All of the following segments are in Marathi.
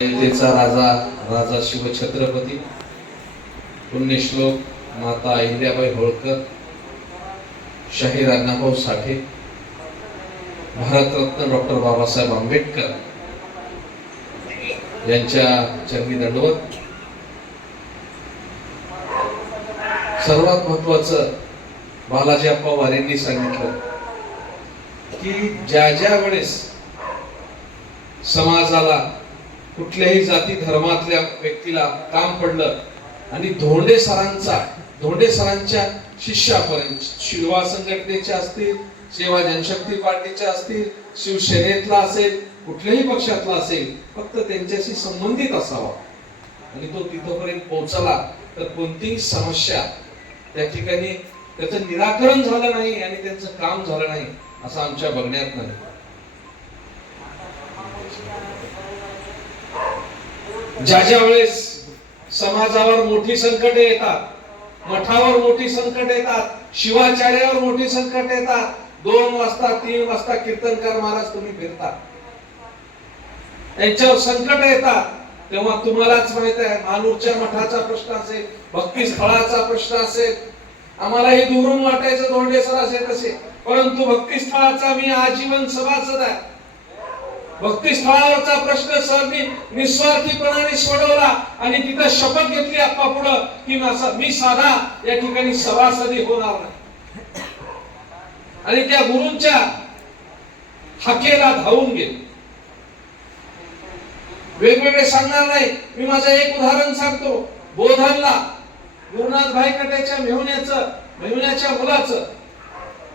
अयोध्येचा राजा राजा शिवछत्रपती पुण्यश्लोक माता अहिल्याबाई होळकर शाहीर अण्णाभाऊ साठे भारतरत्न डॉक्टर बाबासाहेब आंबेडकर यांच्या चरणी दंडवत सर्वात महत्वाचं बालाजी अप्पा वारेंनी सांगितलं की ज्या ज्या वेळेस समाजाला कुठल्याही जाती धर्मातल्या व्यक्तीला काम पडलं आणि धोंडे सरांचा धोंडे सरांच्या शिष्यापर्यंत शिवा संघटनेचे असतील सेवा जनशक्ती पार्टीचे असतील शिवसेनेतला असेल कुठल्याही पक्षातला असेल फक्त त्यांच्याशी संबंधित असावा. आणि तो तिथपर्यंत पोहोचला तर कोणतीही समस्या त्या ठिकाणी त्याचं निराकरण झालं नाही आणि त्यांचं काम झालं नाही असं आमच्या बघण्यात नाही ज्या ज्या वेळेस समाजावर मोठी संकटे येतात मठावर मोठी संकट येतात शिवाचार्यावर मोठी संकट येतात दोन वाजता तीन वाजता कीर्तनकार महाराज तुम्ही फिरता. त्यांच्यावर संकट येतात तेव्हा तुम्हालाच माहीत आहे मानूरच्या मठाचा प्रश्न असेल भक्ती स्थळाचा प्रश्न असेल आम्हाला हे दुरून वाटायचं दोंडे सर असेल तसे. परंतु भक्ती स्थळाचा मी आजीवन सभासद आहे. भक्ती स्थळावरचा प्रश्न सर मी निस्वार्थीपणाने सोडवला आणि तिथं शपथ घेतली आप्पा पुढं की माझा- मी साधा या ठिकाणी सभासदी होणार नाही. आणि त्या गुरूंच्या हाकेला धावून गेले. वेगवेगळे सांगणार नाही. मी माझं एक उदाहरण सांगतो. बोधनला गुरुनाथ भाईकटेच्या मेहुण्याचं मेहुण्याच्या मुलाचं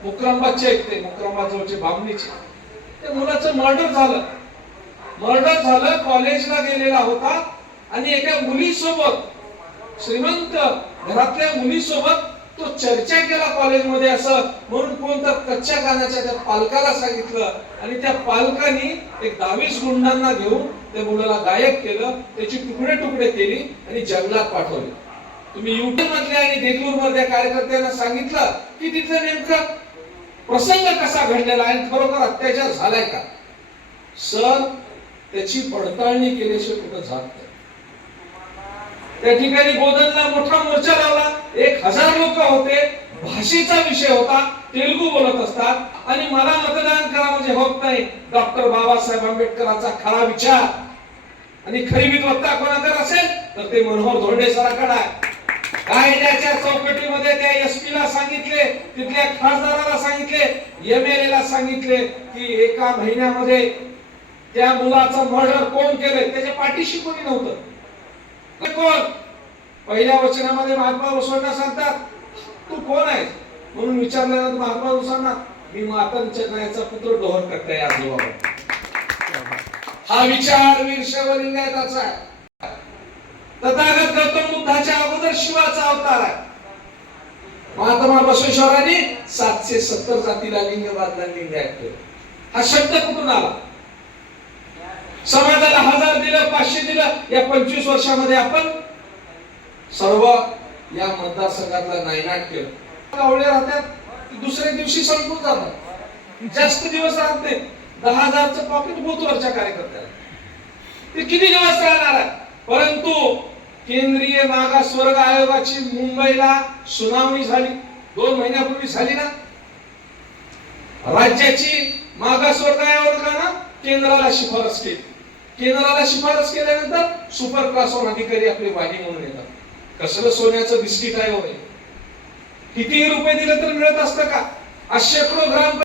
मुक्रंबाचे ऐकते ते मुक्रंबाजवळचे भावनीचे त्या मुलाचं मर्डर झालं. मर्डर झालं कॉलेजला गेलेला होता आणि एका मुलीसोबत श्रीमंत घरातल्या मुलीसोबत तो चर्चा केला कॉलेजमध्ये असं म्हणून कोणतं कच्च्या कानाच्या त्या पालकाला सांगितलं आणि त्या पालकांनी एक दहावीस गुंडांना घेऊन त्या मुलाला गायब केलं त्याची तुकडे तुकडे केली आणि जंगलात पाठवले. तुम्ही युट्यूब मधल्या आणि देगलूर मधल्या कार्यकर्त्यांना सांगितलं की तिथलं नेमकं प्रसंग कसा घडलेला आहे खरोखर अत्याचार झालाय का? सर त्याची पडताळणी केल्याशिवाय कुठं जात नाही. त्या ठिकाणी गोदनला मोठा मोर्चा लावला. एक हजार लोक होते. भाषेचा विषय होता. तेलुगू बोलत असतात. आणि मला मतदान करा म्हणजे होत नाही. डॉक्टर बाबासाहेब आंबेडकरांचा खरा विचार. आणि खरी विद्वत्ता कोणाकडे असेल तर ते मनोहर धोंडे सराकडे आहे. कायद्याच्या चौकटीमध्ये त्या एसपी ला सांगितलं? तिथल्या खासदाराला सांगितले एमएलए ला सांगितले की एका महिन्यामध्ये त्या मुलाचं मर्डर कोण केलंय? त्याच्या पाठीशी कोणी नव्हतं. कोण? पहिल्या वचनामध्ये महात्मा बसवांना सांगतात तू कोण आहे म्हणून विचारल्यानंतर महात्मा बसवांना मी मातन चेन्नईचा पुत्र डोहर करताय आजोबा हा विचार वीरशवलिंगायताचा आहे. तथागत गौतम बुद्धाच्या अगोदर शिवाचा अवतार आहे. महात्मा बसवेश्वराने सातशे सत्तर जातीला लिंग बांधला केलं. हा शब्द कुठून आला? समाजाला हजार दिलं पाचशे दिलं या पंचवीस वर्षामध्ये आपण सर्व या मतदारसंघातला नायनाट केलं. कावळे राहतात दुसऱ्या दिवशी संपून जातात. जास्त दिवस राहत. नाही दहा हजारचं पॉकेट बूथवरच्या कार्यकर्त्याला. ते किती दिवस राहणार आहे? परंतु केंद्रीय मागासवर्ग आयोगाची मुंबईला सुनावणी झाली. दोन महिन्यापूर्वी झाली ना? राज्याची मागासवर्ग आयोगानं केंद्राला शिफारस केली. केंद्राला शिफारस केल्यानंतर सुपर क्लास वन अधिकारी आपले वाणी म्हणून येतात. कसलं सोन्याचं बिस्किट आहे होय कितीही रुपये दिले तर मिळत असतं का? आज शेकडो ग्राम